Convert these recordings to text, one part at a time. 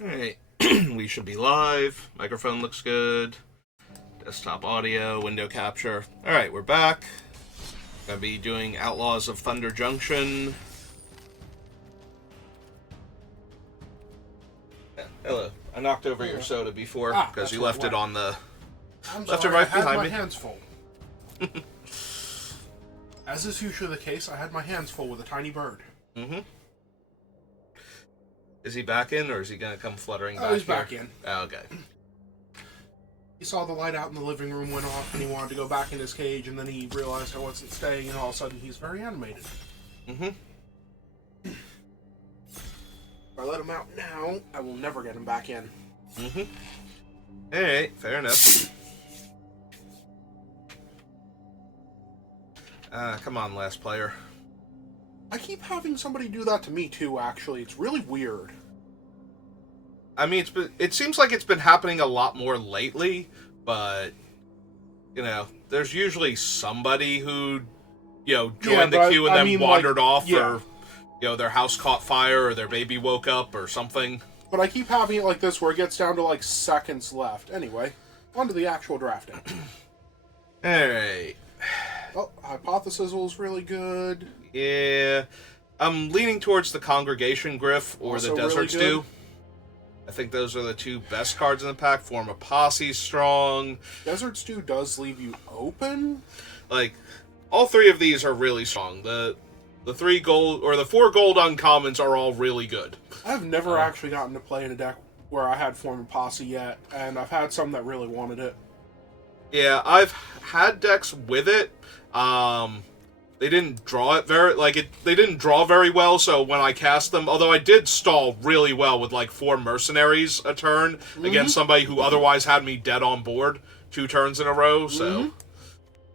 Alright, we should be live. Microphone looks good. Desktop audio, window capture. Alright, we're back. Gonna be doing Outlaws of Thunder Junction. Hello. I knocked over your soda before because you left it on the... Left it right behind me. I had my hands full. As is usually the case, I had my hands full with a tiny bird. Mm-hmm. Is he back in, or is he going to come fluttering back he's here? Back in. Oh, okay. He saw the light out in the living room went off, and he wanted to go back in his cage, and then he realized I wasn't staying, and all of a sudden he's very animated. Mm-hmm. If I let him out now, I will never get him back in. Mm-hmm. Alright, fair enough. Come on, last player. I keep having somebody do that to me, too, actually. It's really weird. I mean, it seems like it's been happening a lot more lately, but, you know, there's usually somebody who, joined the queue and then wandered off, or, their house caught fire, or their baby woke up, or something. But I keep having it like this, where it gets down to, seconds left. Anyway, on to the actual drafting. Alright. Oh, Hypothesis was really good. Yeah. I'm leaning towards the Congregation Griff or also the Desert Stew. I think those are the two best cards in the pack. Form a Posse strong. Desert Stew does leave you open. All three of these are really strong. The 3 gold or the 4 gold uncommons are all really good. I've never actually gotten to play in a deck where I had Form a Posse yet, and I've had some that really wanted it. Yeah, I've had decks with it. They didn't draw it they didn't draw very well, so when I cast them, although I did stall really well with 4 mercenaries a turn against somebody who otherwise had me dead on board 2 turns in a row, so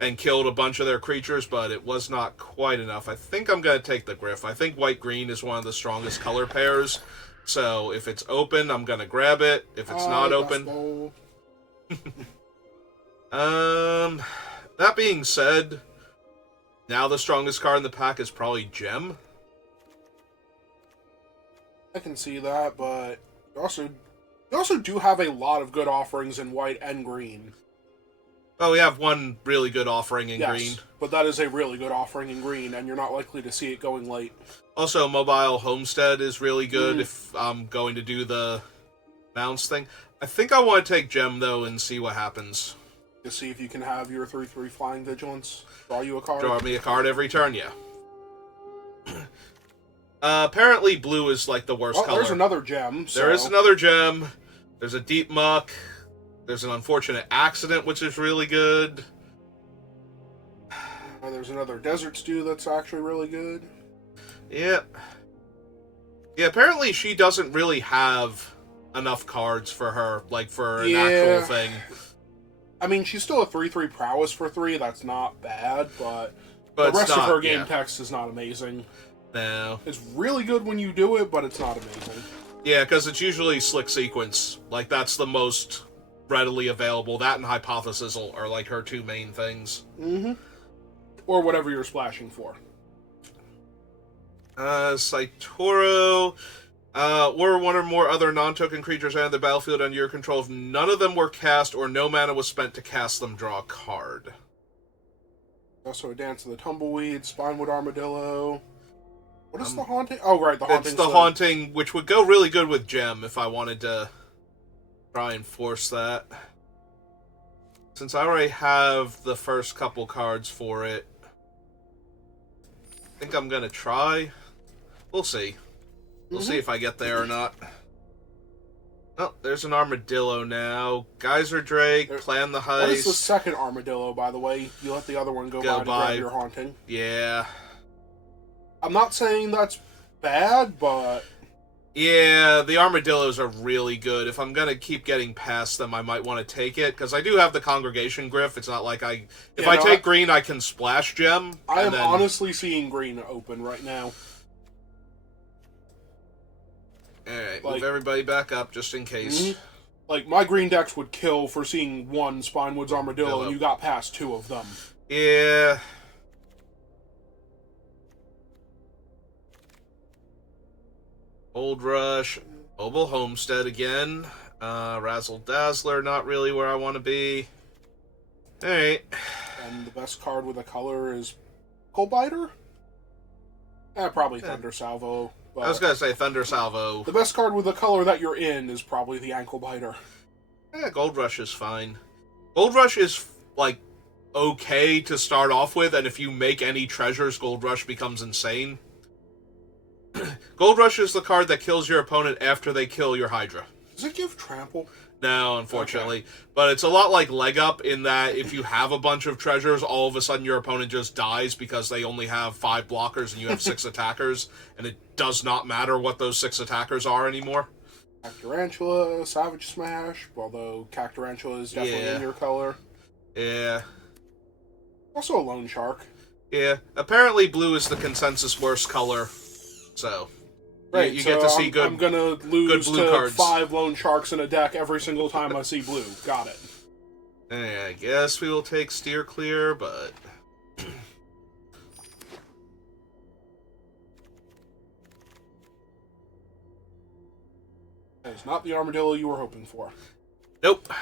and killed a bunch of their creatures, but it was not quite enough. I think I'm going to take the Griff. I think white-green is one of the strongest color pairs, so if it's open, I'm going to grab it. If it's not open... That being said, now the strongest card in the pack is probably Gem. I can see that, but you also do have a lot of good offerings in white and green. Oh, we have one really good offering in green. But that is a really good offering in green, and you're not likely to see it going late. Also, Mobile Homestead is really good if I'm going to do the mounts thing. I think I want to take Gem, though, and see what happens. To see if you can have your 3/3 Flying Vigilance draw you a card. Draw me a card every turn, yeah. Apparently blue is the worst color. There's another gem. There is another gem. There's a Deep Muck. There's an Unfortunate Accident, which is really good. There's another Desert Stew that's actually really good. Yep. Yeah, apparently she doesn't really have enough cards for her, for an actual thing. I mean, she's still a 3/3 prowess for 3. That's not bad, but the rest of her game text is not amazing. No. It's really good when you do it, but it's not amazing. Yeah, because it's usually Slick Sequence. That's the most readily available. That and Hypothesis are her 2 main things. Mm-hmm. Or whatever you're splashing for. Saitoro... or one or more other non-token creatures enter the battlefield under your control if none of them were cast or no mana was spent to cast them, draw a card. Also a Dance of the Tumbleweed, Spinewood Armadillo. What is the Haunting? Oh, right, the Haunting. It's the Haunting, which would go really good with Gem if I wanted to try and force that. Since I already have the first couple cards for it, I think I'm going to try. We'll see. We'll see if I get there or not. Oh, there's an Armadillo now. Geyser Drake, Plan the Heist. What is the second Armadillo, by the way? You let the other one go by to grab your Haunting. Yeah. I'm not saying that's bad, but... Yeah, the Armadillos are really good. If I'm going to keep getting past them, I might want to take it, because I do have the Congregation Griff. It's not like If I take green, I can splash Gem. I am honestly seeing green open right now. Alright, move everybody back up, just in case. My green decks would kill for seeing one Spinewood's Armadillo, and you got past 2 of them. Yeah. Old Rush, Mobile Homestead again. Razzle Dazzler, not really where I want to be. Alright. And the best card with a color is Colbiter? Probably Thunder Salvo. I was gonna say Thunder Salvo. The best card with the color that you're in is probably the Ankle Biter. Yeah, Gold Rush is fine. Gold Rush is, like, okay to start off with, and if you make any treasures, Gold Rush becomes insane. Gold Rush is the card that kills your opponent after they kill your Hydra. Does it give Trample? No, unfortunately. Okay. But it's a lot like Leg Up in that if you have a bunch of treasures, all of a sudden your opponent just dies because they only have 5 blockers and you have 6 attackers, and it does not matter what those 6 attackers are anymore. Cactarantula, Savage Smash, although Cactarantula is definitely in your color. Yeah. Also a Loan Shark. Yeah. Apparently blue is the consensus worst color, so... Right, you so get to see good. I'm gonna lose blue to cards. 5 Loan Sharks in a deck every single time I see blue. Got it. I guess we will take Steer Clear, but... That is not the armadillo you were hoping for. Nope.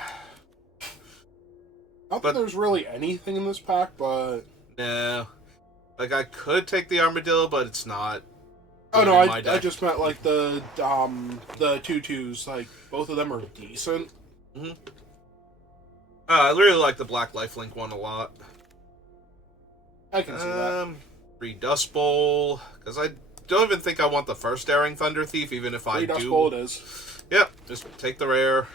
Not that there's really anything in this pack, but... No. Like, I could take the armadillo, but it's not. Oh no, I just meant like the 2/2s, like both of them are decent. Mm-hmm. I really like the Black Lifelink one a lot. I can see that. 3 Dust Bowl, because I don't even think I want the first Daring Thunder Thief, even if I do. 3 Dust Bowl it is. Yep, just take the rare.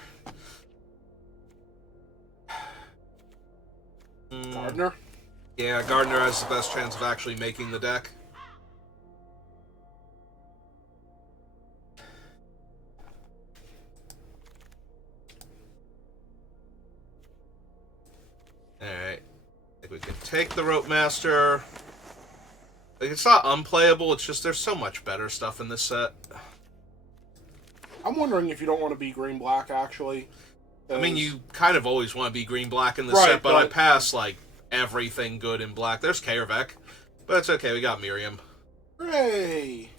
Gardener? Yeah, Gardener has the best chance of actually making the deck. Alright. I think we can take the Rope Master. Like, it's not unplayable, it's just there's so much better stuff in this set. I'm wondering if you don't want to be green-black, actually. I mean, you kind of always want to be green-black in this set, but I pass, like, everything good in black. There's Kaervek, but it's okay, we got Miriam. Hooray!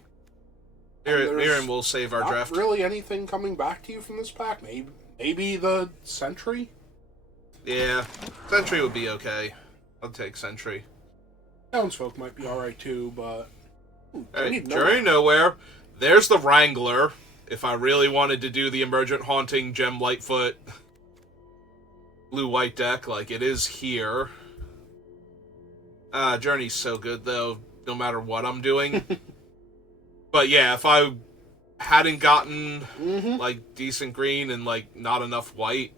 Miriam will save our draft. Not really anything coming back to you from this pack? Maybe the Sentry? Yeah, Sentry would be okay. I'll take Sentry. Townsfolk might be alright too, but... Alright, Journey Nowhere. There's the Wrangler. If I really wanted to do the Emergent Haunting Gem Lightfoot blue-white deck, like it is here. Journey's so good, though, no matter what I'm doing. But yeah, if I hadn't gotten, like, decent green and, like, not enough white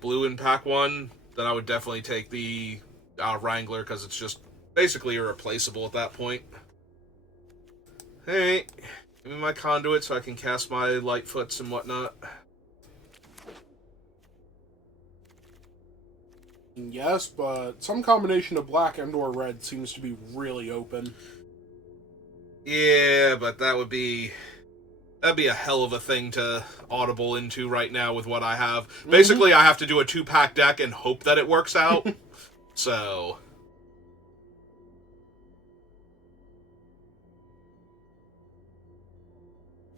blue in pack 1, then I would definitely take the Wrangler, because it's just basically irreplaceable at that point. Hey, give me my Conduit so I can cast my Lightfoots and whatnot. Yes, but some combination of black and or red seems to be really open. Yeah, but that'd be a hell of a thing to audible into right now with what I have. Basically, I have to do a 2-pack deck and hope that it works out. So...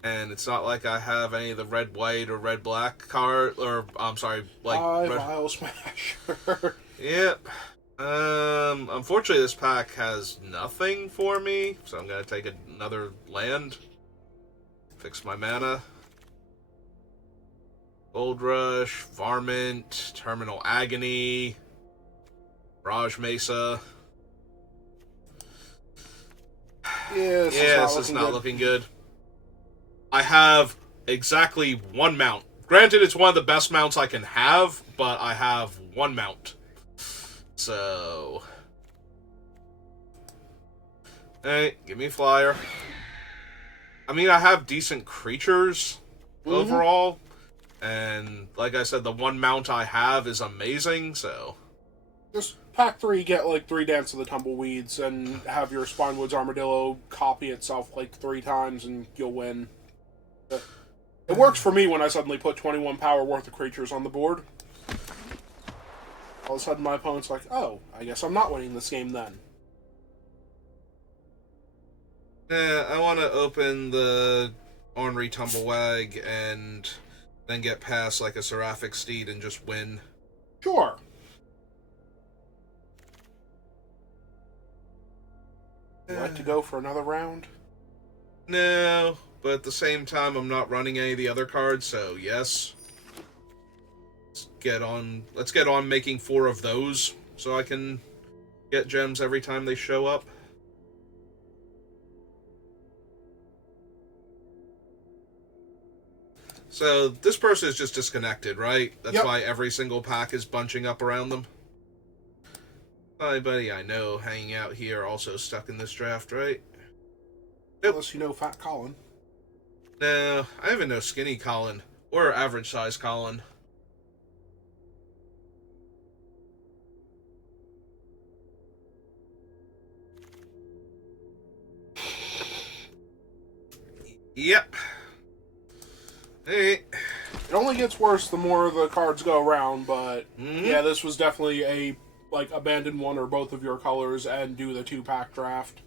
And it's not like I have any of the red-white or red-black card, or, I'm sorry, like... Vile Smasher. Yep. Unfortunately, this pack has nothing for me, so I'm gonna take another land. Fix my mana. Gold Rush, Varmint, Terminal Agony, Mirage Mesa. Yeah, this is not looking good. I have exactly 1 mount. Granted, it's one of the best mounts I can have, but I have 1 mount. So... Alright, give me a flyer. I mean, I have decent creatures overall. And, like I said, the 1 mount I have is amazing, so... Just pack 3, get, like, 3 Dance of the Tumbleweeds, and have your Spinewoods Armadillo copy itself, like, 3 times, and you'll win. It works for me when I suddenly put 21 power worth of creatures on the board. All of a sudden my opponent's like, oh, I guess I'm not winning this game then. I want to open the Ornery Tumblewag and then get past like a Seraphic Steed and just win. Sure. Would you like to go for another round? No, but at the same time, I'm not running any of the other cards, so yes. Let's get on making 4 of those, so I can get gems every time they show up. So, this person is just disconnected, right? That's why every single pack is bunching up around them. Anybody I know hanging out here also stuck in this draft, right? Nope. Unless you know Fat Colin. No, I even know Skinny Colin, or Average Size Colin. Yep. Hey. It only gets worse the more the cards go around, but yeah, this was definitely a abandon one or both of your colors and do the 2-pack draft.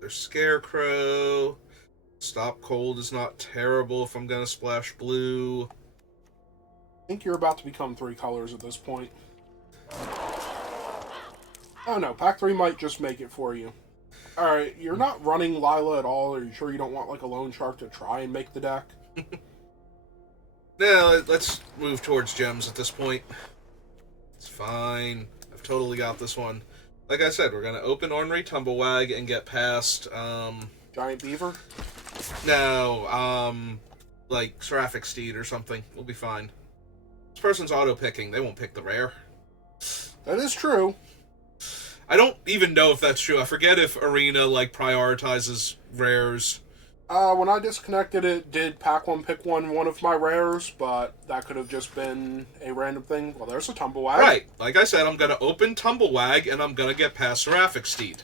There's Scarecrow. Stop Cold is not terrible if I'm gonna splash blue. I think you're about to become 3 colors at this point. Oh no, pack 3 might just make it for you. Alright, you're not running Lila at all. Are you sure you don't want like a Loan Shark to try and make the deck? No, let's move towards gems at this point. It's fine. I've totally got this one. Like I said, we're gonna open Ornery Tumblewag and get past, Giant Beaver? No, like Seraphic Steed or something. We'll be fine. This person's auto-picking. They won't pick the rare. That is true. I don't even know if that's true. I forget if Arena, like, prioritizes rares. When I disconnected it, did pack 1 pick one of my rares, but that could have just been a random thing. Well, there's a Tumblewag. Right. Like I said, I'm going to open Tumblewag, and I'm going to get past Seraphic Steed.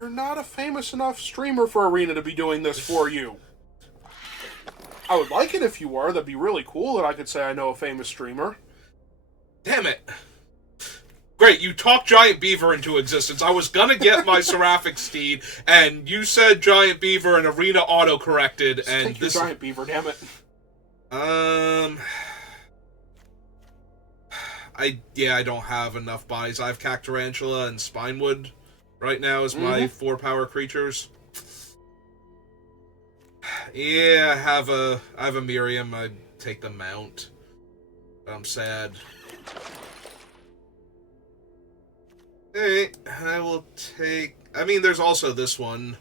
You're not a famous enough streamer for Arena to be doing this for you. I would like it if you were. That'd be really cool that I could say I know a famous streamer. Damn it. Great, you talked Giant Beaver into existence. I was gonna get my Seraphic Steed, and you said Giant Beaver and Arena auto-corrected, Just and take your Giant Beaver, damn it. I don't have enough buys. I have Cactarantula and Spinewood right now as my 4-power creatures. Yeah, I have a Miriam. I take the Mount. I'm sad. Hey, I will take... I mean, there's also this one.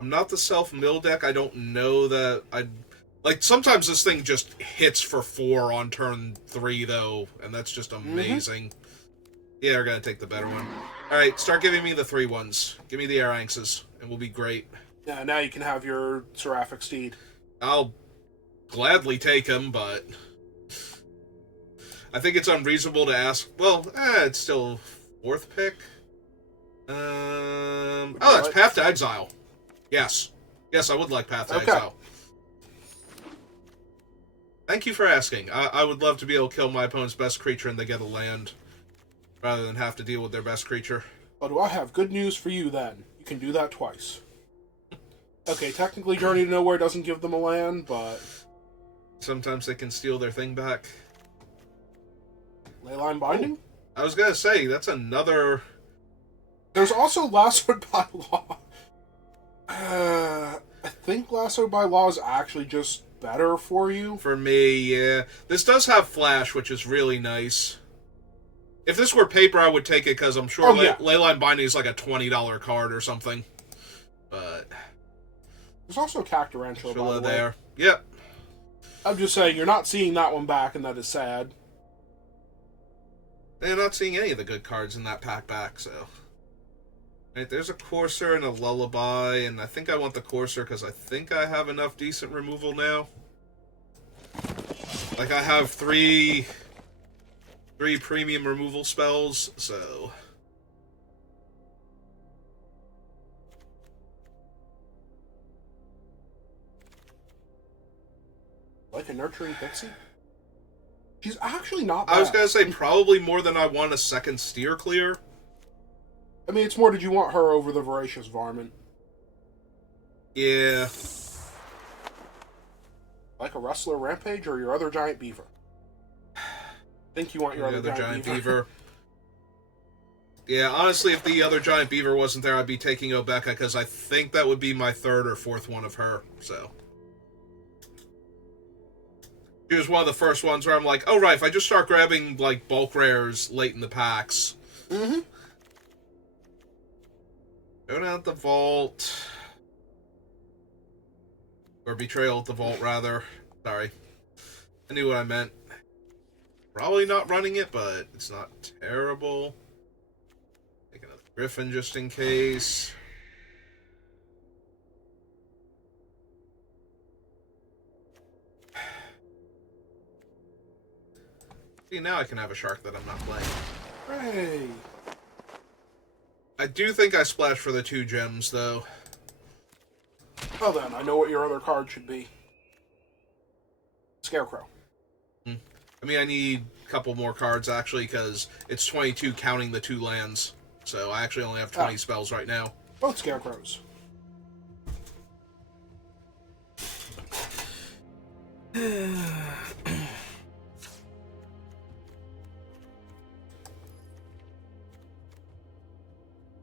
I'm not the self-mill deck. I don't know that I... Like, sometimes this thing just hits for 4 on turn 3, though, and that's just amazing. Yeah, we're gonna take the better one. Alright, start giving me the 3 ones. Give me the Aranxes, and we'll be great. Yeah, now you can have your Seraphic Steed. I'll gladly take him, but... I think it's unreasonable to ask... Well, it's still 4th pick. Oh, that's Path to Exile. Yes. Yes, I would like Path to Exile. Thank you for asking. I would love to be able to kill my opponent's best creature and they get a land, rather than have to deal with their best creature. Oh, do I have good news for you, then? You can do that twice. Okay, technically Journey to Nowhere doesn't give them a land, but... Sometimes they can steal their thing back. Leyline Binding? I was gonna say, that's another... There's also Lassoed by Law. I think Lassoed by Law is actually just better for you. For me, yeah. This does have Flash, which is really nice. If this were paper, I would take it, because I'm sure Leyline Binding is like a $20 card or something. But... There's also Cactarantula, by the way. There. Yep. I'm just saying, you're not seeing that one back, and that is sad. They're not seeing any of the good cards in that pack back, so... Right, there's a Courser and a Lullaby, and I think I want the Courser because I think I have enough decent removal now. Like, I have three premium removal spells, so... Like a Nurturing Pixie? She's actually not bad. I was gonna say probably more than I want a second steer clear. I mean, it's more, did you want her over the voracious varmint? Yeah. Like a wrestler rampage or your other giant beaver? I think you want your other giant beaver. Yeah, honestly, if the other giant beaver wasn't there, I'd be taking Obeka, because I think that would be my third or fourth one of her, so. She was one of the first ones where I'm like, oh right, if I just start grabbing, like, bulk rares late in the packs. Mm-hmm. Go down the vault. Or Betrayal at the vault, rather. Sorry. I knew what I meant. Probably not running it, but it's not terrible. Take another Griffin just in case. See, now I can have a shark that I'm not playing. Hooray! I do think I splashed for the 2 gems, though. Well then, I know what your other card should be. Scarecrow. I mean, I need a couple more cards, actually, because it's 22 counting the 2 lands. So I actually only have 20 spells right now. Both Scarecrows.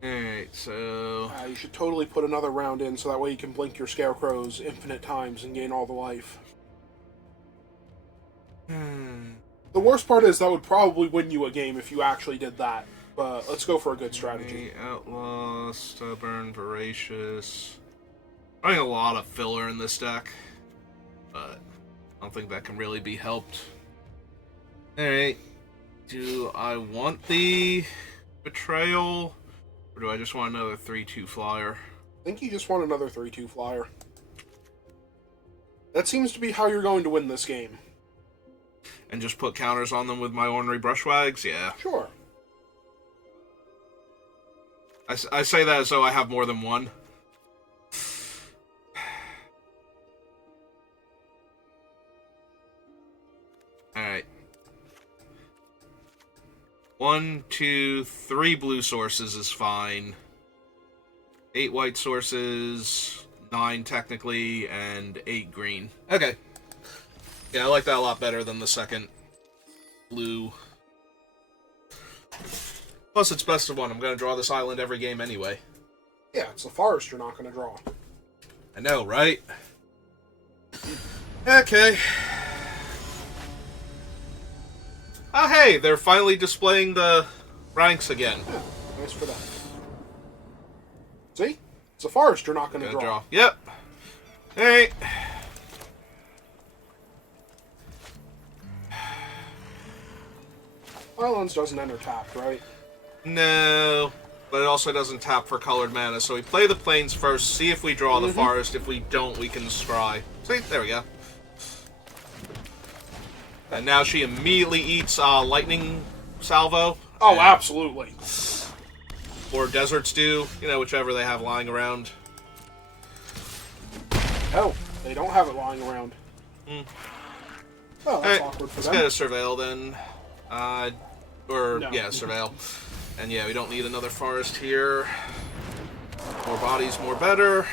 Alright, so... You should totally put another round in so that way you can blink your Scarecrows infinite times and gain all the life. The worst part is that would probably win you a game if you actually did that. But let's go for a good strategy. Outlaws, Stubborn, Voracious. Running a lot of filler in this deck, but I don't think that can really be helped. Alright, do I want the Betrayal, or do I just want another 3-2 flyer? I think you just want another 3-2 flyer. That seems to be how you're going to win this game. And just put counters on them with my ornery brushwags? Yeah. Sure. I say that as though I have more than one. Alright. 1, 2, 3 blue sources is fine. 8 white sources, 9 technically, and 8 green. Okay. Yeah, I like that a lot better than the second blue. Plus, it's best of one. I'm going to draw this island every game anyway. Yeah, it's the forest you're not going to draw. I know, right? Okay. Oh, hey, they're finally displaying the ranks again. Yeah, nice for that. See? It's a forest you're not going to draw. Yep. Alright. Islands doesn't enter tapped, right? No, but it also doesn't tap for colored mana, so we play the plains first, see if we draw the forest. If we don't, we can scry. See? There we go. And now she immediately eats lightning salvo. Oh, absolutely. Or desert stew, you know, whichever they have lying around. Oh, they don't have it lying around. Oh, that's awkward for them. Let's get a surveil then. Yeah, surveil. And yeah, we don't need another forest here. More bodies, more better.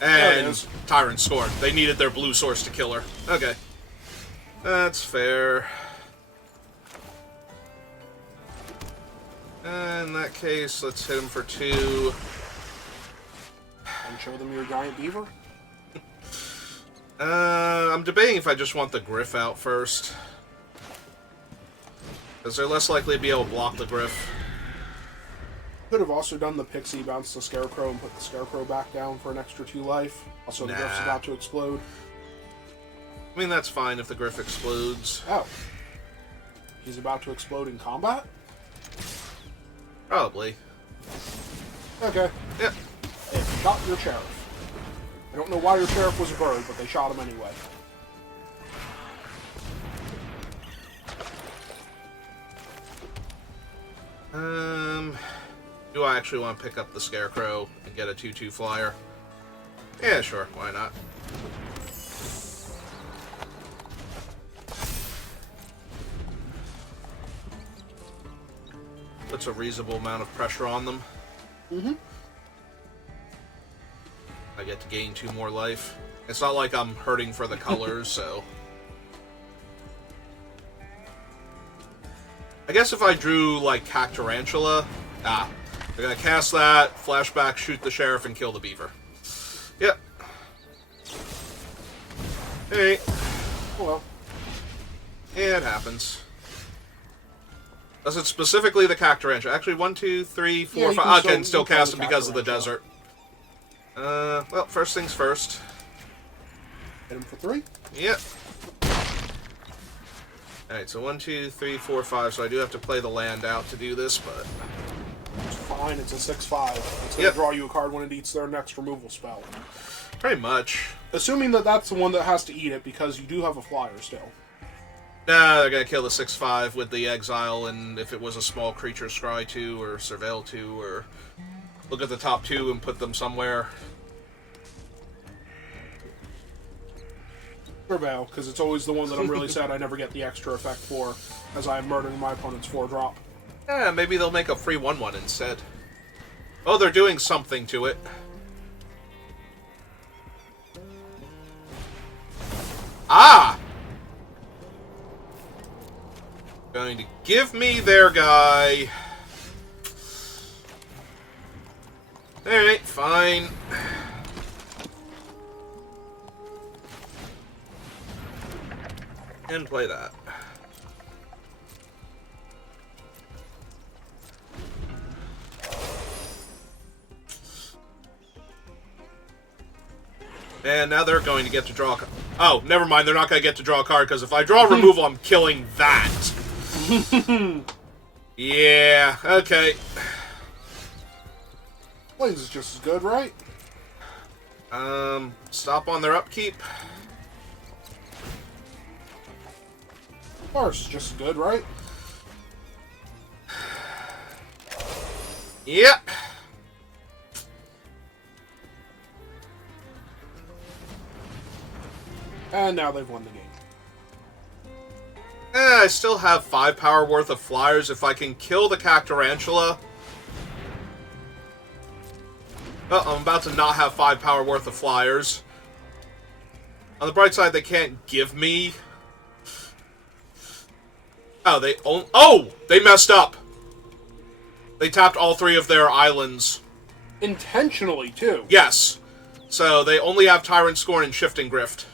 And Tyrant scored. They needed their blue source to kill her. Okay. That's fair. In that case, let's hit him for 2. And show them your giant beaver? I'm debating if I just want the Griff out first. Because they're less likely to be able to block the Griff. Could have also done the Pixie, bounce the Scarecrow, and put the Scarecrow back down for an extra 2 life. Also, the Griff's about to explode. I mean, that's fine if the Griff explodes. Oh. He's about to explode in combat? Probably. Okay. Yep. They shot your sheriff. I don't know why your sheriff was a bird, but they shot him anyway. Do I actually want to pick up the Scarecrow and get a 2-2 flyer? Yeah, sure. Why not? Puts a reasonable amount of pressure on them. Mm-hmm. I get to gain 2 more life. It's not like I'm hurting for the colors, so... I guess if I drew, like, Cactarantula... I'm gonna cast that, flashback, shoot the sheriff, and kill the beaver. Yep. Hey. Oh well. Yeah, it happens. Does it specifically the Cactarantula? Actually, 1, 2, 3, 4, Yeah, 5... I can still cast them because of the desert. Well, first things first. Hit him for 3. Yep. Alright, so 1, 2, 3, 4, 5, so I do have to play the land out to do this, but... It's fine, it's a 6/5. It's going to draw you a card when it eats their next removal spell. Pretty much. Assuming that that's the one that has to eat it, because you do have a flyer still. Nah, they're gonna kill the 6/5 with the exile, and if it was a small creature, scry 2 or surveil 2, or look at the top 2 and put them somewhere. Surveil, because it's always the one that I'm really sad I never get the extra effect for, as I am murdering my opponent's 4-drop. Yeah, maybe they'll make a free 1/1 instead. Oh, they're doing something to it. Ah! Going to give me their guy. Alright, fine. And play that. And now they're going to get to draw a card. Oh, never mind. They're not going to get to draw a card, because if I draw removal, I'm killing that. Yeah, okay. Plains is just as good, right? Stop on their upkeep. Force is just as good, right? Yep. And now they've won the game. I still have 5 power worth of flyers. If I can kill the Cactarantula... Oh, I'm about to not have 5 power worth of flyers. On the bright side, they can't give me... Oh, they messed up. They tapped all 3 of their islands. Intentionally, too. Yes. So they only have Tyrant Scorn and Shifting Grift.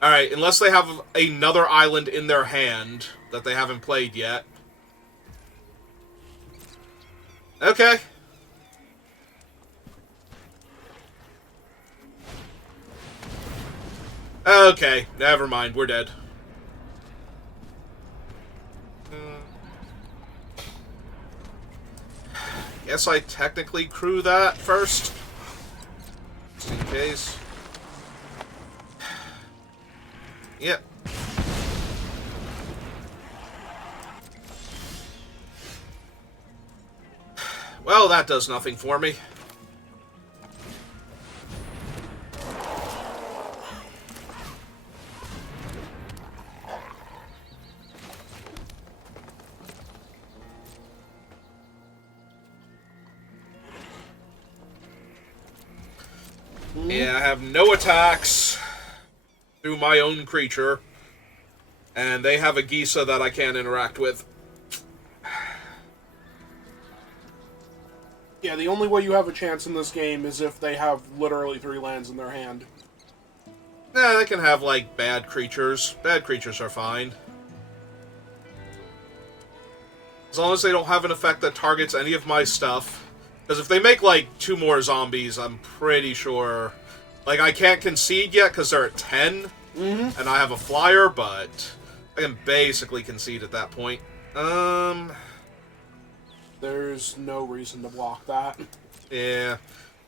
Alright, unless they have another island in their hand that they haven't played yet. Okay. Okay, never mind, we're dead. Guess I technically crew that first. Just in case. Yep. Well, that does nothing for me. Yeah, I have no attacks through my own creature, and they have a Gisa that I can't interact with. Yeah, the only way you have a chance in this game is if they have literally 3 lands in their hand. Nah, they can have, like, bad creatures. Bad creatures are fine. As long as they don't have an effect that targets any of my stuff. Because if they make, like, 2 more zombies, I'm pretty sure... Like, I can't concede yet because they're at 10, and I have a flyer, but I can basically concede at that point. There's no reason to block that. Yeah.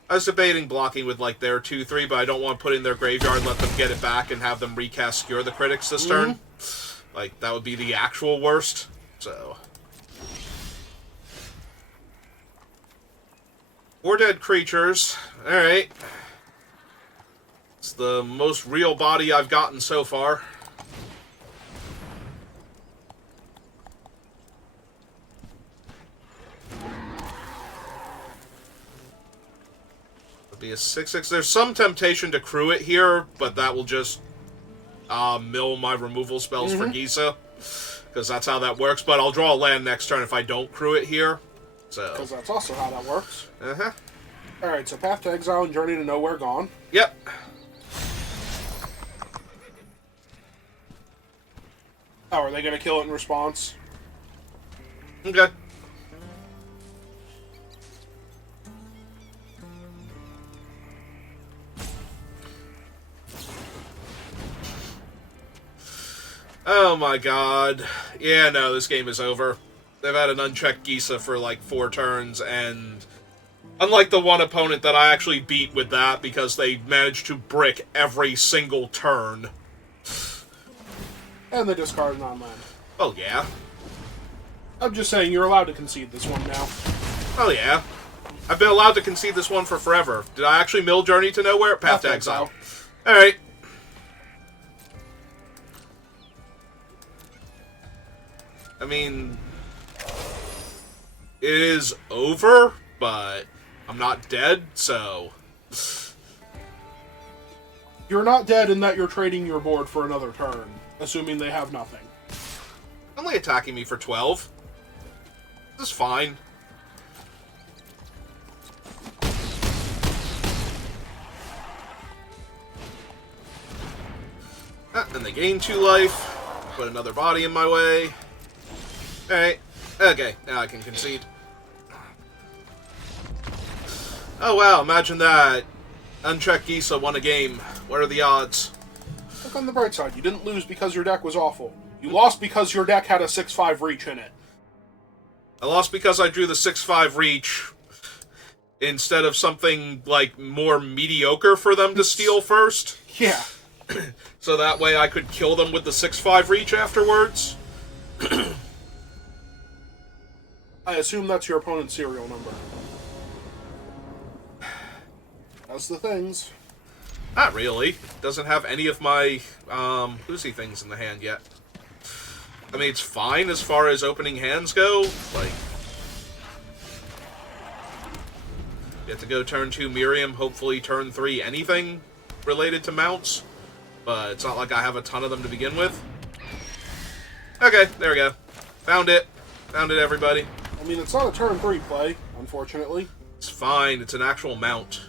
I was debating blocking with, like, their 2-3, but I don't want to put in their graveyard, let them get it back, and have them recast Skewer the Critics this turn. Like, that would be the actual worst, so... 4 dead creatures. Alright. It's the most real body I've gotten so far. It'll be a 6/6. There's some temptation to crew it here, but that will just mill my removal spells for Gisa. Because that's how that works. But I'll draw a land next turn if I don't crew it here. So. Because that's also how that works. Uh-huh. Alright, so Path to Exile and Journey to Nowhere gone. Yep. Oh, are they going to kill it in response? Okay. Oh my god. Yeah, no, this game is over. They've had an unchecked Gisa for like 4 turns, and unlike the one opponent that I actually beat with that because they managed to brick every single turn. And they discard non-land. Oh yeah. I'm just saying, you're allowed to concede this one now. Oh yeah. I've been allowed to concede this one for forever. Did I actually mill Journey to Nowhere? Path to Exile. Alright. I mean, it is over, but I'm not dead, so. You're not dead in that you're trading your board for another turn, assuming they have nothing. Only attacking me for 12. This is fine. And they gain 2 life. Put another body in my way. Alright. Okay, now I can concede. Oh wow, imagine that. Unchecked Gisa won a game. What are the odds? Look on the bright side. You didn't lose because your deck was awful. You lost because your deck had a 6/5 reach in it. I lost because I drew the 6/5 reach instead of something, like, more mediocre for them to steal first. Yeah. So that way I could kill them with the 6/5 reach afterwards. I assume that's your opponent's serial number. That's the things. Not really. Doesn't have any of my Lucy things in the hand yet. I mean, it's fine as far as opening hands go. Like, you have to go turn 2 Miriam, hopefully turn 3 anything related to mounts. But it's not like I have a ton of them to begin with. Okay, there we go. Found it. Found it, everybody. I mean, it's not a turn 3 play, unfortunately. It's fine. It's an actual mount.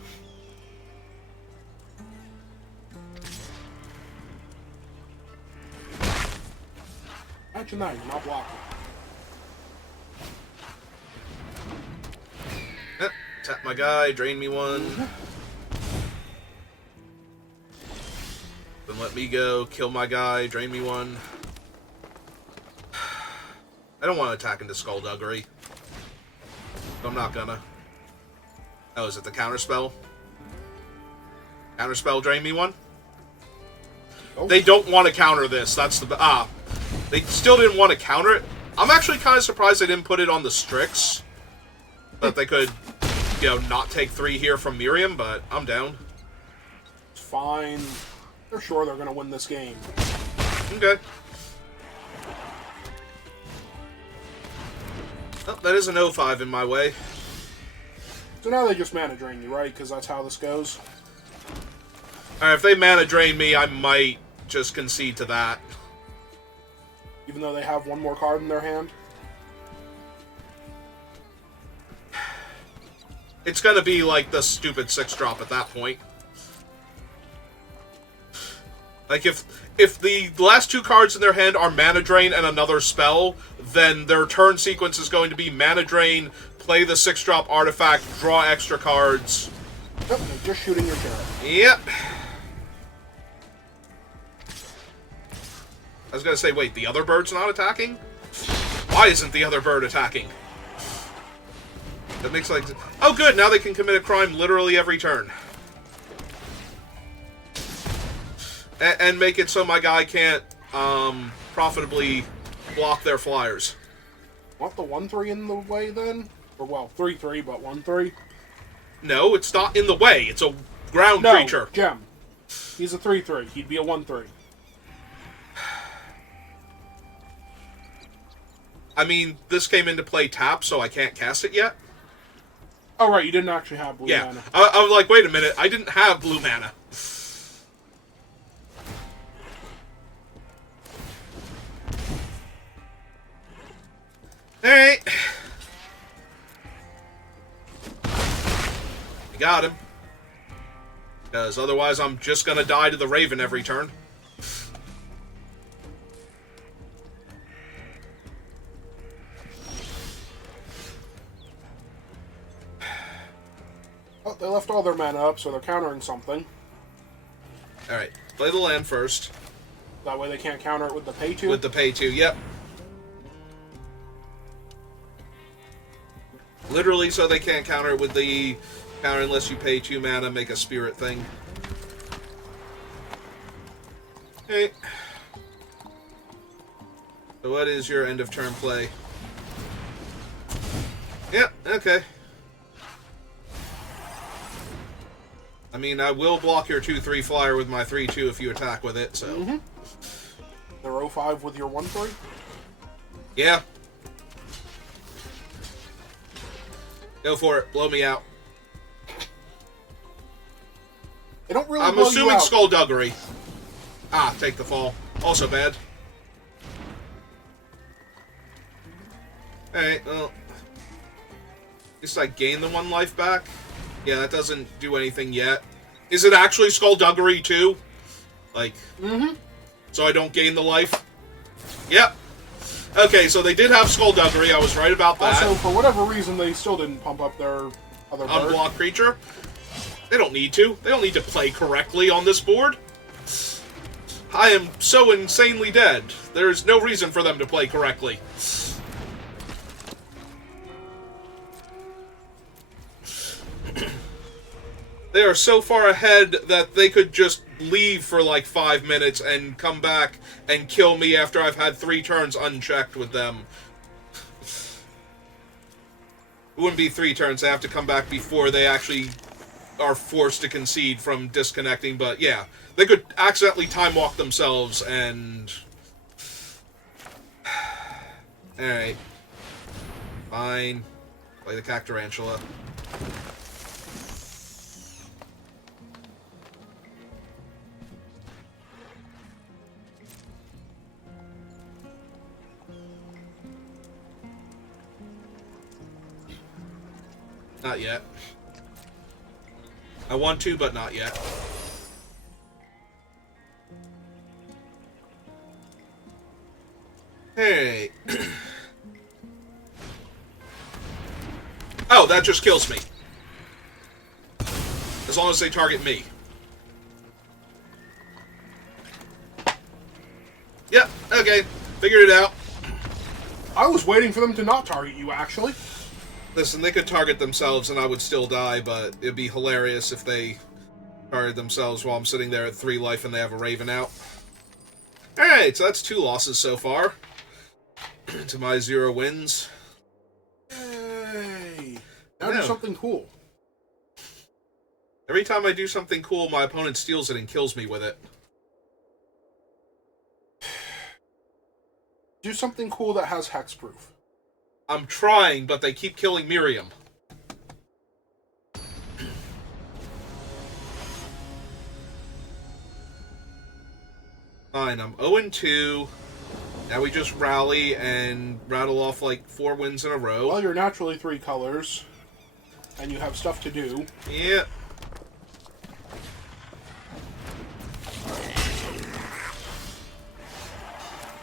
Imagine that, you're not blocking. Tap my guy, drain me 1. Then let me go, kill my guy, drain me 1. I don't want to attack into Skullduggery. I'm not gonna. Oh, is it the counterspell? Counterspell, drain me 1? Oh. They don't want to counter this. That's the... They still didn't want to counter it. I'm actually kind of surprised they didn't put it on the Strix. That they could, you know, not take 3 here from Miriam, but I'm down. It's fine. They're sure they're going to win this game. Okay. Oh, that is an 0-5 in my way. So now they just mana drain you, right? Because that's how this goes. Alright, if they mana drain me, I might just concede to that. Even though they have one more card in their hand? It's gonna be like the stupid 6-drop at that point. Like, if the last 2 cards in their hand are Mana Drain and another spell, then their turn sequence is going to be Mana Drain, play the 6-drop artifact, draw extra cards. Yep, they're just shooting your sheriff. Yep. I was gonna say, wait, the other bird's not attacking? Why isn't the other bird attacking? That makes like... Oh, good, now they can commit a crime literally every turn. And make it so my guy can't, profitably block their flyers. Want the 1/3 in the way, then? Or, well, 3/3, but 1/3? No, it's not in the way. It's a ground creature. Gem. He's a 3/3. He'd be a 1/3. I mean, this came into play tap, so I can't cast it yet. Oh, right, you didn't actually have blue Yeah. mana. I was like, wait a minute, I didn't have blue mana. Alright. We got him. Because otherwise I'm just gonna die to the Raven every turn. Oh, they left all their mana up, so they're countering something. Alright, play the land first. That way they can't counter it with the pay 2. With the pay 2, yep. Literally, so they can't counter it with the counter unless you pay 2 mana, make a spirit thing. Okay. So what is your end of turn play? Yep, okay. I mean, I will block your 2/3 flyer with my 3/2 if you attack with it, so... Mm-hmm. They're 0/5 with your 1/3? Yeah. Go for it. Blow me out. They don't really I'm blow assuming you out. Skullduggery. Ah, take the fall. Also bad. Alright, well... At least I gain the 1 life back. Yeah, that doesn't do anything yet. Is it actually Skullduggery too? Like... Mm-hmm. So I don't gain the life? Yep. Okay, so they did have Skullduggery. I was right about that. Also, for whatever reason, they still didn't pump up their other bird. Unblock creature? They don't need to. They don't need to play correctly on this board. I am so insanely dead. There's no reason for them to play correctly. They are so far ahead that they could just leave for like 5 minutes and come back and kill me after I've had 3 turns unchecked with them. It wouldn't be 3 turns. They have to come back before they actually are forced to concede from disconnecting. But yeah, they could accidentally time walk themselves and... Alright. Fine. Play the Cactarantula. Not yet. I want to, but not yet. Hey. Oh, that just kills me. As long as they target me. Yep, okay. Figured it out. I was waiting for them to not target you, actually. Listen, they could target themselves and I would still die, but it'd be hilarious if they target themselves while I'm sitting there at 3 life and they have a Raven out. Alright, so that's 2 losses so far. To my 0 wins. Yay! Now do something cool. Every time I do something cool, my opponent steals it and kills me with it. Do something cool that has hexproof. I'm trying, but they keep killing Miriam. Fine, I'm 0-2. Now we just rally and rattle off like 4 wins in a row. Well, you're naturally 3 colors, and you have stuff to do. Yeah.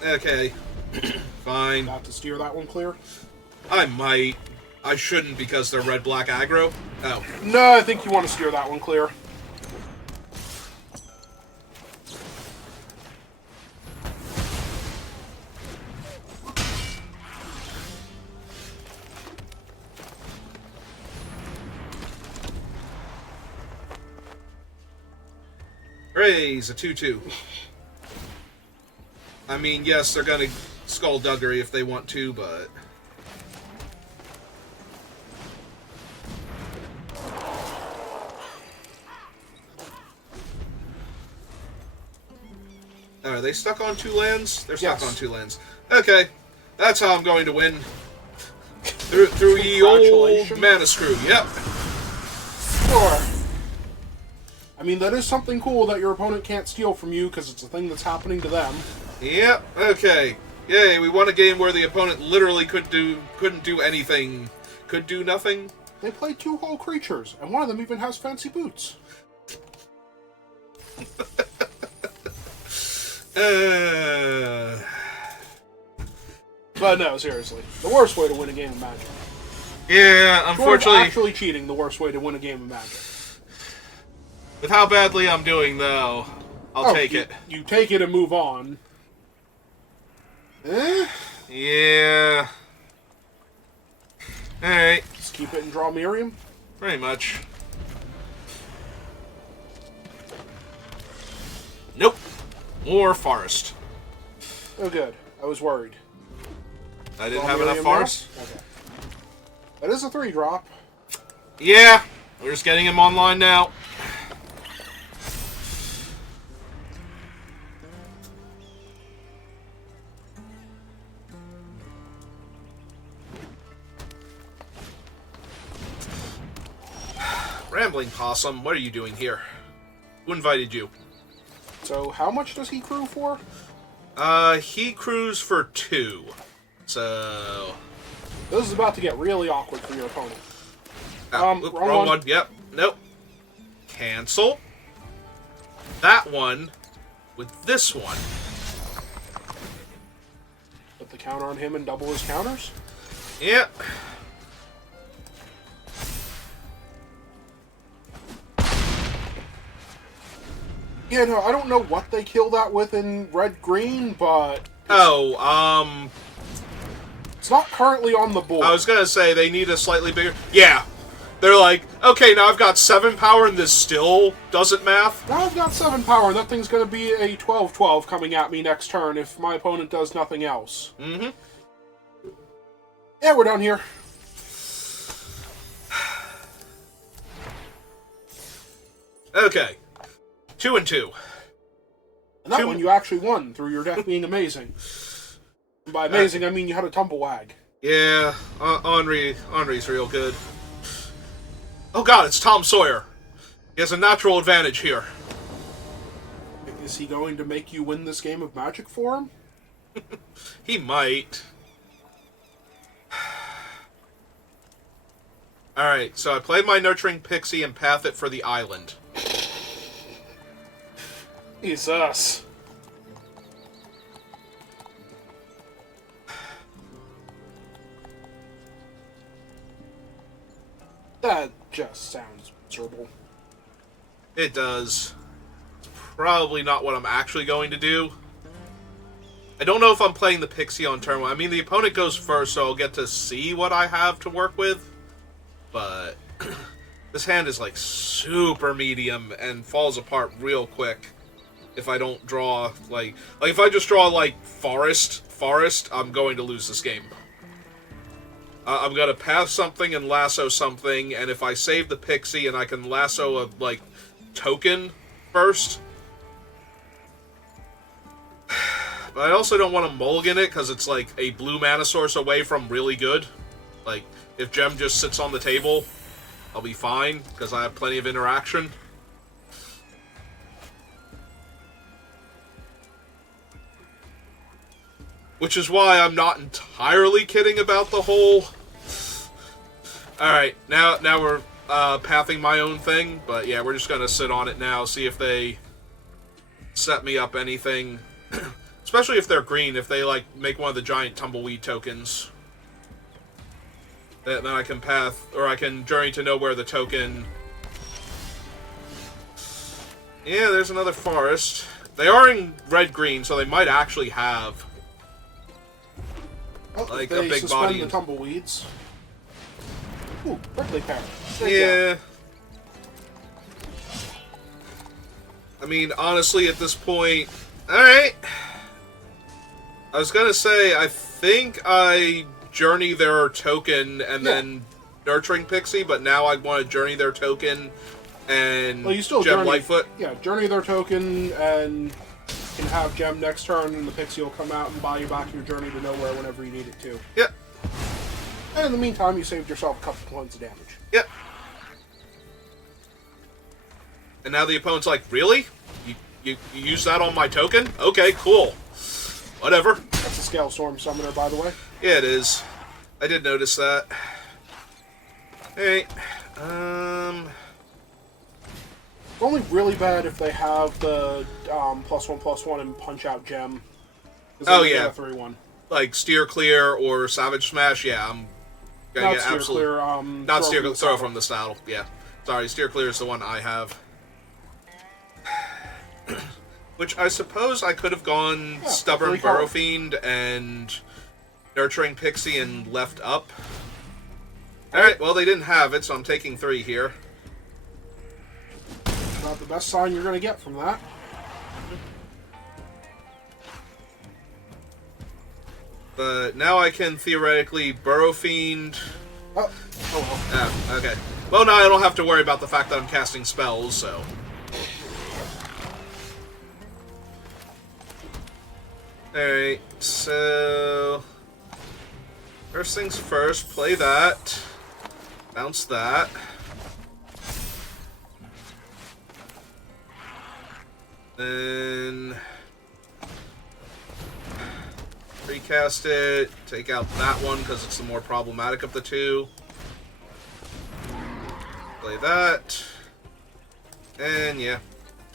Okay. Fine. Got to steer that one clear? I might. I shouldn't because they're red-black aggro. Oh. No, I think you want to steer that one clear. Raise a 2-2. I mean, yes, they're gonna Skullduggery if they want to, but... Are they stuck on 2 lands? They're stuck Yes. on 2 lands. Okay. That's how I'm going to win. Through ye old mana screw. Yep. Sure. I mean, that is something cool that your opponent can't steal from you because it's a thing that's happening to them. Yep. Okay. Yay, we won a game where the opponent literally couldn't do anything. Could do nothing. They play 2 whole creatures, and one of them even has fancy boots. But no, seriously. The worst way to win a game of Magic. Yeah, unfortunately. Actually cheating, the worst way to win a game of Magic. With how badly I'm doing, though, I'll take it. You take it and move on. Yeah. Alright. Just keep it and draw Miriam? Pretty much. Nope. More forest. Oh, good. I was worried. I didn't have enough forest? Okay. That is a 3-drop. Yeah. We're just getting him online now. Rambling Possum, what are you doing here? Who invited you? So, how much does he crew for? He crews for 2. So... This is about to get really awkward for your opponent. Wrong one. Yep. Nope. Cancel. That one with this one. Put the counter on him and double his counters? Yep. Yeah, no, I don't know what they kill that with in red-green, but... It's not currently on the board. I was gonna say, they need a slightly bigger... Yeah. They're like, okay, now I've got 7 power and this still doesn't math? Now I've got 7 power, and that thing's gonna be a 12/12 coming at me next turn if my opponent does nothing else. Mm-hmm. Yeah, we're done here. Okay. 2 and 2. And that one you actually won through your deck being amazing. And by amazing, I mean you had a tumblewag. Yeah, Henri's real good. Oh god, it's Tom Sawyer. He has a natural advantage here. Is he going to make you win this game of Magic for him? He might. Alright, so I played my Nurturing Pixie and path it for the island. Jesus. That just sounds miserable. It does. It's probably not what I'm actually going to do. I don't know if I'm playing the Pixie on turn 1. I mean, the opponent goes first, so I'll get to see what I have to work with. But this hand is, like, super medium and falls apart real quick if I don't draw, like if I just draw, like, forest, I'm going to lose this game. I'm going to pass something and lasso something, and if I save the Pixie and I can lasso a, like, token first... But I also don't want to mulligan it, because it's, like, a blue mana source away from really good. Like, if Gem just sits on the table, I'll be fine, because I have plenty of interaction. Which is why I'm not entirely kidding about the whole... Alright, now we're pathing my own thing, but yeah, we're just going to sit on it now, see if they set me up anything. Especially if they're green, if they, like, make one of the giant tumbleweed tokens. Then I can path, or I can journey to nowhere the token. Yeah, there's another forest. They are in red-green, so they might actually have, like, a big body. The tumbleweeds. Ooh, prickly pear. Yeah. I mean, honestly, at this point... Alright. I was gonna say, I think I journey their token and then Nurturing Pixie, but now I want to journey their token and well, you still Gem journey, Lightfoot. Yeah, journey their token and can have Gem next turn, and the Pixie will come out and buy you back your Journey to Nowhere whenever you need it to. Yep. And in the meantime, you saved yourself a couple points of damage. Yep. And now the opponent's like, really? You use that on my token? Okay, cool. Whatever. That's a Scale Storm Summoner, by the way. Yeah, it is. I did notice that. Hey, It's only really bad if they have the +1/+1 and Punch Out Gem. Oh, yeah. 3/1. Like Steer Clear or Savage Smash, yeah, I'm gonna Not get Steer absolute. Clear, Not Steer Clear, throw saddle. from the saddle, yeah. Sorry, Steer Clear is the one I have. Which I suppose I could have gone Stubborn recall. Burrow Fiend and Nurturing Pixie and left up. Alright, well, they didn't have it, so I'm taking 3 here. Not the best sign you're going to get from that. But now I can theoretically Burrow Fiend. Oh well. Okay. Well, now I don't have to worry about the fact that I'm casting spells, so. Alright, so. First things first, play that. Bounce that. Then. Recast it. Take out that one because it's the more problematic of the two. Play that. And yeah.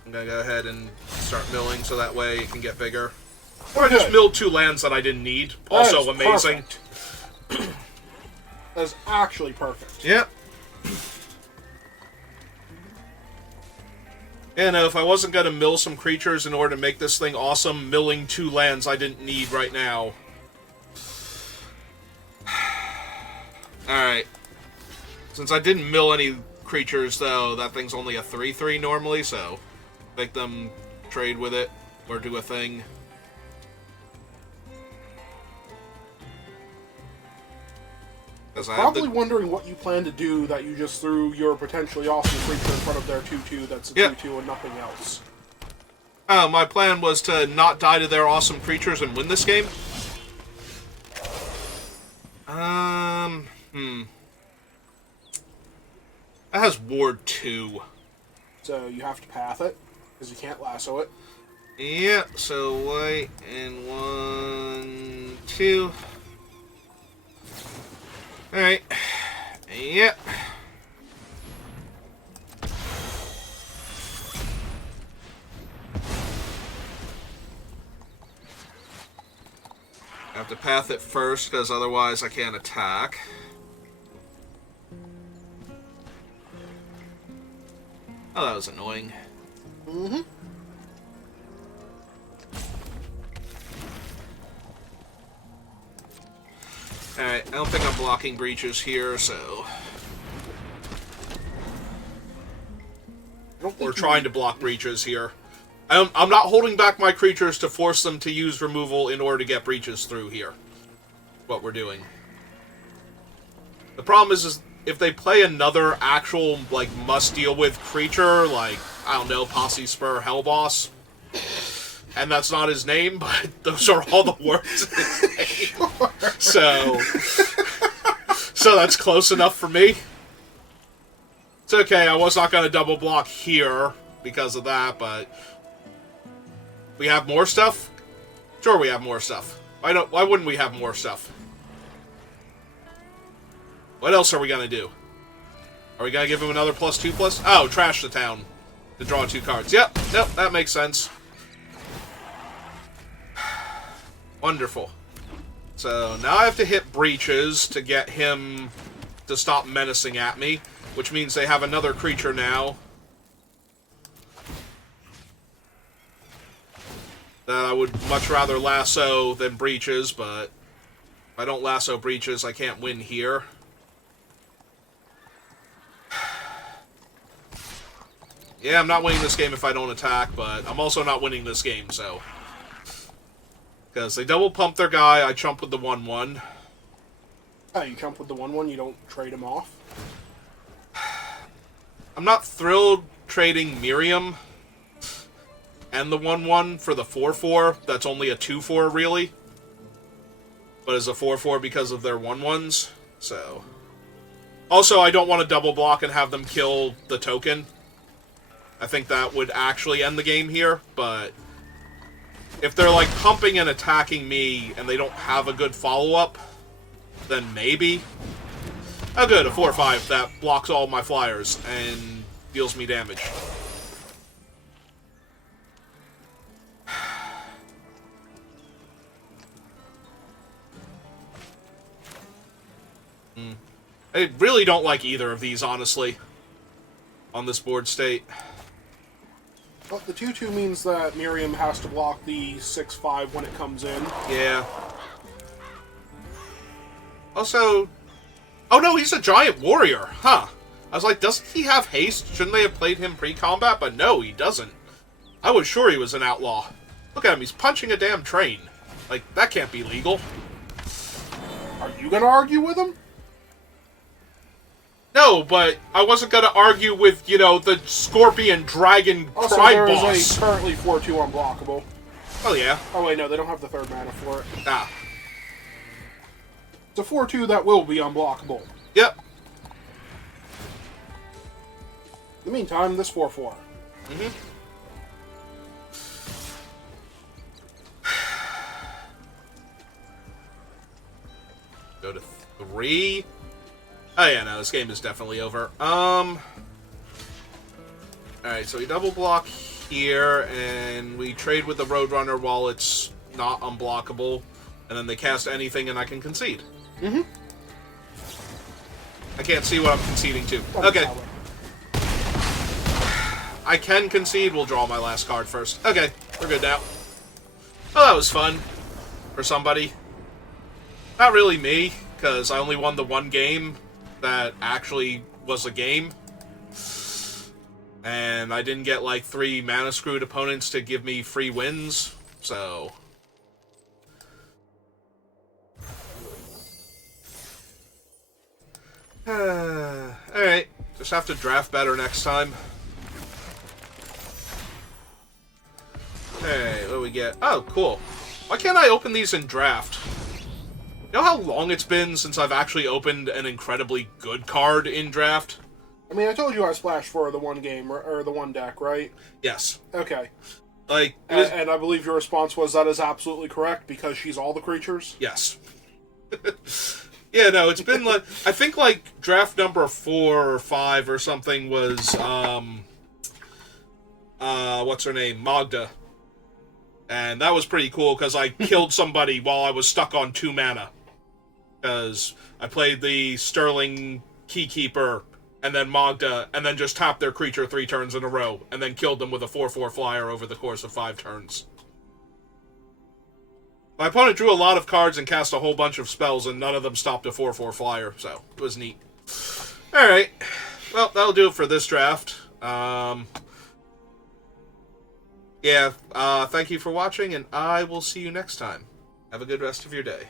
I'm gonna go ahead and start milling so that way it can get bigger. Or I just milled 2 lands that I didn't need. Also amazing. That's actually perfect. Yep. Yeah, no, if I wasn't going to mill some creatures in order to make this thing awesome, milling 2 lands I didn't need right now. Alright. Since I didn't mill any creatures, though, that thing's only a 3/3 normally, so make them trade with it or do a thing. Probably wondering what you plan to do that you just threw your potentially awesome creature in front of their 2/2 that's a 2/2 and nothing else. My plan was to not die to their awesome creatures and win this game. That has Ward 2. So you have to path it, because you can't lasso it. Yeah, so white and 1, 2. Alright. Yep. I have to path it first, because otherwise I can't attack. Oh, that was annoying. Mm-hmm. Alright, I don't think I'm blocking breaches here, so... Or trying to block breaches here. I'm not holding back my creatures to force them to use removal in order to get breaches through here. What we're doing. The problem is if they play another actual, like, must-deal-with creature, like, I don't know, Posse Spur Hellboss, and that's not his name, but those are all the words in his name. Sure. So that's close enough for me. It's okay, I was not going to double block here because of that, but... We have more stuff? Sure we have more stuff. Why wouldn't we have more stuff? What else are we going to do? Are we going to give him another +2/+? Oh, trash the town. To draw 2 cards. Yep, that makes sense. Wonderful. So, now I have to hit breaches to get him to stop menacing at me, which means they have another creature now. That I would much rather lasso than breaches, but if I don't lasso breaches, I can't win here. Yeah, I'm not winning this game if I don't attack, but I'm also not winning this game, so... Because they double pump their guy, I chump with the 1/1. Oh, you jump with the 1/1, you don't trade him off? I'm not thrilled trading Miriam. and the 1/1 for the 4/4. That's only a 2/4 really, but is a 4/4 because of their 1/1s. So, also I don't want to double block and have them kill the token. I think that would actually end the game here, but if they're like pumping and attacking me and they don't have a good follow-up, then maybe. Oh good, a 4/5 that blocks all my flyers and deals me damage. I really don't like either of these, honestly, on this board state. Well, the 2/2 means that Miriam has to block the 6/5 when it comes in. Yeah. Also... Oh no, he's a giant warrior, huh? I was like, doesn't he have haste? Shouldn't they have played him pre-combat? But no, he doesn't. I was sure he was an outlaw. Look at him, he's punching a damn train. Like, that can't be legal. Are you gonna argue with him? No, but I wasn't gonna argue with, you know, the scorpion dragon Also, crime there boss. is a currently 4/2 unblockable. Oh yeah. Oh wait, no, they don't have the 3rd mana for it. Ah. It's a 4/2 that will be unblockable. Yep. In the meantime, this 4/4. Mm-hmm. Go to 3. Oh yeah, no, this game is definitely over. Alright, so we double block here, and we trade with the Roadrunner while it's not unblockable, and then they cast anything and I can concede. Mm-hmm. I can't see what I'm conceding to. Okay. I can concede, we'll draw my last card first. Okay, we're good now. Oh, that was fun. For somebody. Not really me, because I only won the one game that actually was a game. And I didn't get, like, 3 mana-screwed opponents to give me free wins, so... Alright, just have to draft better next time. Hey, what do we get? Oh, cool. Why can't I open these in draft? You know how long it's been since I've actually opened an incredibly good card in draft? I mean, I told you I splashed for the one game, or the one deck, right? Yes. Okay. Like, And I believe your response was, that is absolutely correct, because she's all the creatures? Yes. Yeah, no, it's been like... I think, like, draft number 4 or 5 or something was, what's her name? Magda. And that was pretty cool, because I killed somebody while I was stuck on 2 mana. Because I played the Sterling Keykeeper, and then Magda, and then just tapped their creature 3 turns in a row, and then killed them with a 4/4 flyer over the course of 5 turns. My opponent drew a lot of cards and cast a whole bunch of spells, and none of them stopped a 4/4 flyer, so it was neat. Alright, well, that'll do it for this draft. Yeah, thank you for watching, and I will see you next time. Have a good rest of your day.